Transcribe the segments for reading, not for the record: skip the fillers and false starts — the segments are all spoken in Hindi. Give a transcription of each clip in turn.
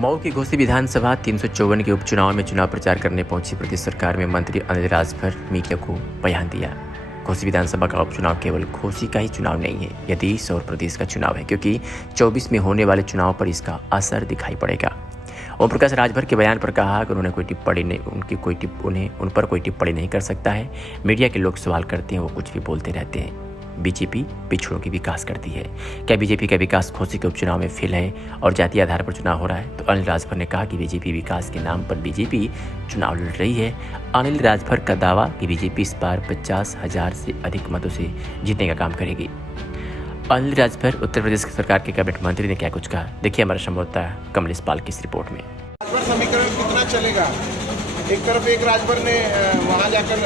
मऊ की घोसी विधानसभा 354 के उपचुनाव में चुनाव प्रचार करने पहुंची प्रदेश सरकार में मंत्री अनिल राजभर मीडिया को बयान दिया। घोसी विधानसभा का उपचुनाव केवल घोसी का ही चुनाव नहीं है, यह देश और प्रदेश का चुनाव है, क्योंकि 24 में होने वाले चुनाव पर इसका असर दिखाई पड़ेगा। ओम प्रकाश राजभर के बयान पर कहा कि उन्होंने कोई टिप्पणी नहीं, उन पर कोई टिप्पणी नहीं कर सकता है। मीडिया के लोग सवाल करते हैं, वो कुछ भी बोलते रहते हैं। बीजेपी पिछड़ों की विकास करती है। क्या बीजेपी का विकास घोसी के उपचुनाव में फेल है और जातीय आधार पर चुनाव हो रहा है? तो अनिल राजभर ने कहा कि बीजेपी विकास के नाम पर बीजेपी चुनाव लड़ रही है। अनिल राजभर का दावा कि बीजेपी इस बार 50,000 से अधिक मतों से जीतने का काम करेगी। अनिल राजभर उत्तर प्रदेश सरकार के कैबिनेट मंत्री ने क्या कुछ कहा, देखिए हमारा संवाददाता कमलेश पाल की इस रिपोर्ट में। समीकरण कितना चलेगा? एक तरफ एक राजभर ने वहाँ जाकर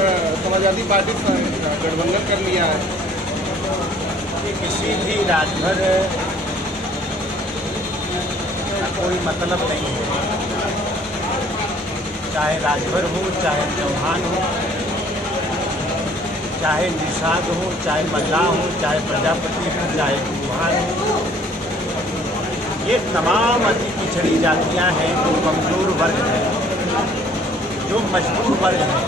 समाजवादी पार्टी से गठबंधन कर लिया है। किसी भी राजभर का कोई मतलब नहीं है, चाहे राजभर हो, चाहे चौहान हो, चाहे निषाद हो, चाहे मल्लाह हो, चाहे प्रजापति हो, चाहे चौहान हो। ये तमाम अति पिछड़ी जातियां हैं, जो कमजोर वर्ग है, जो मजबूर वर्ग है,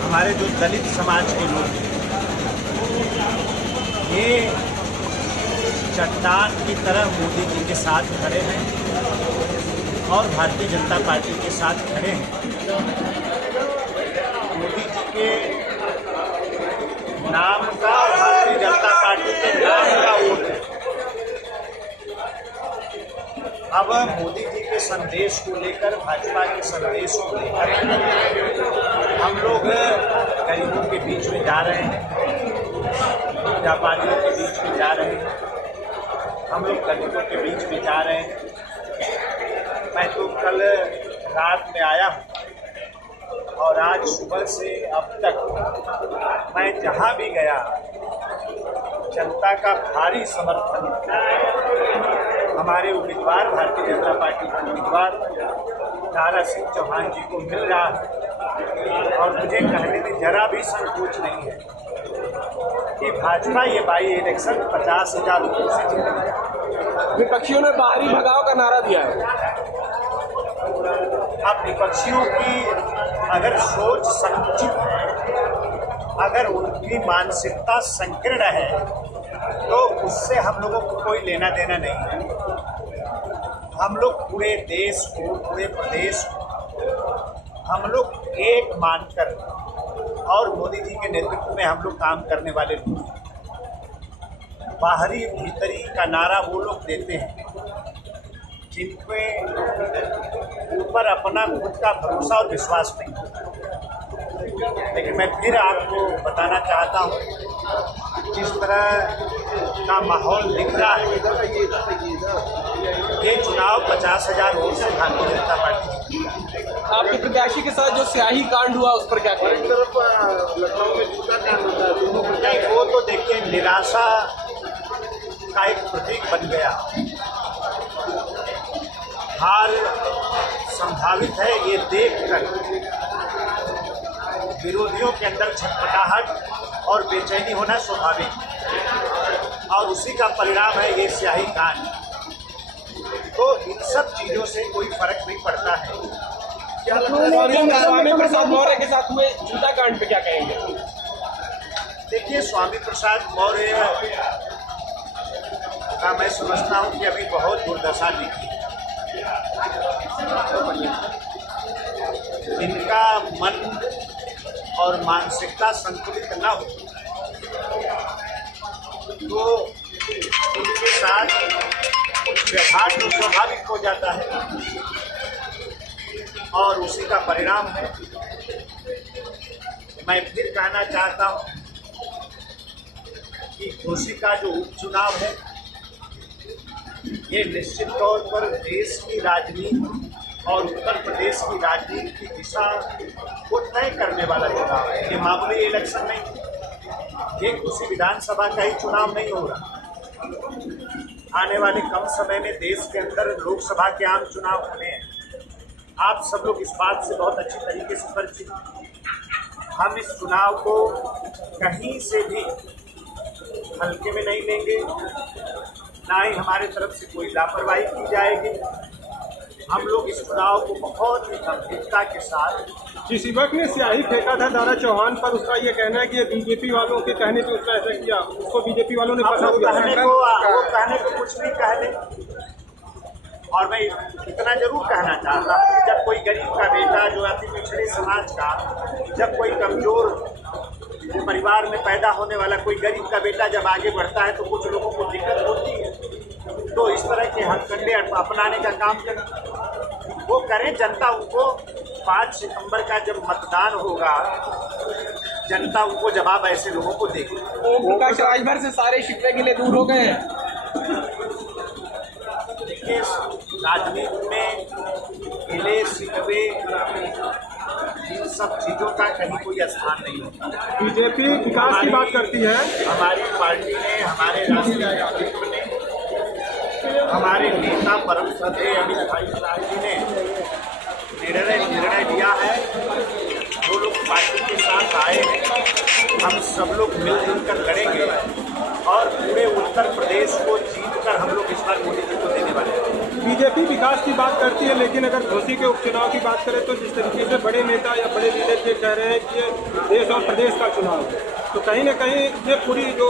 हमारे जो दलित समाज के लोग हैं, ये चट्टान की तरह मोदी जी के साथ खड़े हैं और भारतीय जनता पार्टी के साथ खड़े हैं। मोदी जी के नाम का और भारतीय जनता पार्टी के नाम का वोट है। अब मोदी जी के संदेश को लेकर, भाजपा के संदेश को लेकर हम लोग गरीबों के बीच में जा रहे हैं, व्यापारियों के बीच में जा रहे हैं, हम लोग गरीबों के बीच में जा रहे हैं। मैं तो कल रात में आया हूँ और आज सुबह से अब तक मैं जहाँ भी गया, जनता का भारी समर्थन हमारे उम्मीदवार, भारतीय जनता पार्टी के उम्मीदवार दारा सिंह चौहान जी को मिल रहा है। और मुझे कहने में जरा भी संकोच नहीं है कि भाजपा ये बाई इलेक्शन 50,000 वोटों से जीतेगी। विपक्षियों ने बाहरी भगाव का नारा दिया है। अब विपक्षियों की अगर सोच संकुचित है, अगर उनकी मानसिकता संकीर्ण है, तो उससे हम लोगों को कोई लेना देना नहीं है। हम लोग पूरे देश को, पूरे प्रदेश को हम लोग एक मानकर और मोदी जी के नेतृत्व में हम लोग काम करने वाले लोग। बाहरी भीतरी का नारा वो लोग देते हैं जिनके ऊपर अपना खुद का भरोसा और विश्वास नहीं होता। लेकिन मैं फिर आपको बताना चाहता हूँ, जिस तरह का माहौल दिख रहा है, ये चुनाव 50,000 वोट से भारतीय जनता पार्टी। आपके प्रत्याशी के साथ जो स्याही कांड हुआ उस पर क्या कहेंगे? लखनऊ में जूता कांड होता है, दोनों नहीं, वो तो देखिए निराशा का एक प्रतीक बन गया। हार संभावित है, ये देखकर विरोधियों के अंदर छटपटाहट और बेचैनी होना स्वाभाविक, और उसी का परिणाम है ये स्याही कांड। तो इन सब चीजों से कोई फर्क नहीं पड़ता है। स्वामी प्रसाद मौर्य के साथ हुए जूता कांड पे क्या कहेंगे? देखिए, स्वामी प्रसाद मौर्य का मैं समझता हूँ कि अभी बहुत दुर्दशा दिखी। जिनका मन और मानसिकता संतुलित न हो, तो उनके साथ व्यवहार तो स्वाभाविक हो जाता है और उसी का परिणाम है। मैं फिर कहना चाहता हूँ कि घोसी का जो उपचुनाव है, ये निश्चित तौर पर देश की राजनीति और उत्तर प्रदेश की राजनीति की दिशा को तय करने वाला चुनाव है। ये मामूली इलेक्शन नहीं, ये घोसी विधानसभा का ही चुनाव नहीं हो रहा। आने वाले कम समय में देश के अंदर लोकसभा के आम चुनाव होने हैं। आप सब लोग इस बात से बहुत अच्छी तरीके से परिचित हैं। हम इस चुनाव को कहीं से भी हल्के में नहीं लेंगे, ना ही हमारे तरफ से कोई लापरवाही की जाएगी। हम लोग इस चुनाव को बहुत ही गंभीरता के साथ। जिस युवक ने स्याही फेंका था दारा चौहान पर, उसका ये कहना है कि ये बीजेपी वालों के कहने पे उसने ऐसा किया, उसको बीजेपी वालों ने फंसा दिया। वो कहने को कुछ भी कह ले, और मैं इतना जरूर कहना चाहता हूँ कि जब कोई गरीब का बेटा जो अति पिछड़े समाज का, जब कोई कमजोर परिवार में पैदा होने वाला कोई गरीब का बेटा जब आगे बढ़ता है तो कुछ लोगों को दिक्कत होती है। तो इस तरह के हथकंडे अपनाने का काम करें, वो करें। जनता उनको 5 सितंबर का जब मतदान होगा, जनता उनको जवाब ऐसे लोगों को देगी। ओम प्रकाश राजभर से सारे शिकवे गिले दूर हो गए हैं। देखिए, राजनीति में गिले शिकवे इन सब चीजों का कहीं कोई स्थान नहीं होता। बीजेपी विकास की बात करती है। हमारी पार्टी ने, हमारे राष्ट्रीय नेतृत्व ने, हमारे नेता परम श्रद्धेय अमित भाई शाह जी ने निर्णय लिया है। जो लोग पार्टी के साथ आए हैं, हम सब लोग मिलजुल कर लड़ेंगे और पूरे उत्तर प्रदेश को जीतकर हम लोग इस बार मोदी जी को देने वाले हैं। बीजेपी विकास की बात करती है, लेकिन अगर घोसी के उपचुनाव की बात करें तो जिस तरीके से बड़े नेता या बड़े लीडर ये कह रहे हैं कि ये देश और प्रदेश का चुनाव है, तो कहीं ना कहीं ये पूरी जो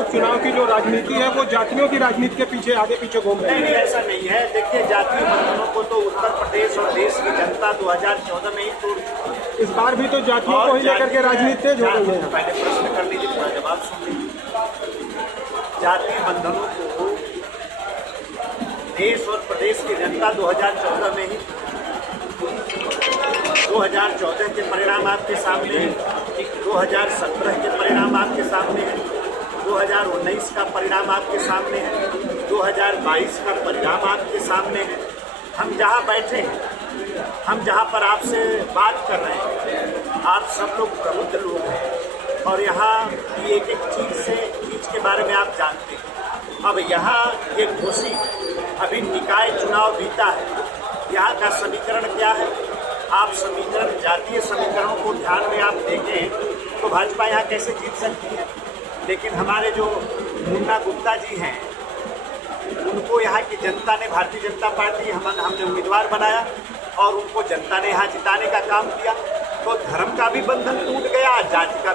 उपचुनाव की जो राजनीति है वो जातियों की राजनीति के पीछे आगे पीछे घूम रही है। नहीं, ऐसा नहीं है। देखिए, जातीय बंधनों को तो उत्तर प्रदेश और देश की जनता 2014 में ही तोड़ दी। इस बार भी तो जातियों को ही लेकर के राजनीति तेज हो गई है। पहले प्रश्न कर लीजिए, पूरा जवाब सुन लीजिए। जातीय बंधनों को देश और प्रदेश की जनता 2014 में ही, 2014 के परिणाम आपके सामने हैं, 2017 के परिणाम आपके सामने हैं, 2019 का परिणाम आपके सामने है, 2022 का परिणाम आपके सामने है। हम जहाँ बैठे हैं, हम जहाँ पर आपसे बात कर रहे हैं, आप सब लोग प्रबुद्ध लोग हैं और यहाँ की एक एक चीज़ के बारे में आप जानते हैं। अब यहाँ ये घोसी अभी निकाय चुनाव बीता है, यहाँ का समीकरण क्या है? आप समीकरण, जातीय समीकरणों को ध्यान में आप देखें तो भाजपा यहाँ कैसे जीत सकती है। लेकिन हमारे जो मुन्ना गुप्ता जी हैं, उनको यहाँ की जनता ने, भारतीय जनता पार्टी हमने उम्मीदवार बनाया और उनको जनता ने यहाँ जिताने का काम किया। तो धर्म का भी बंधन टूट गया, जाति का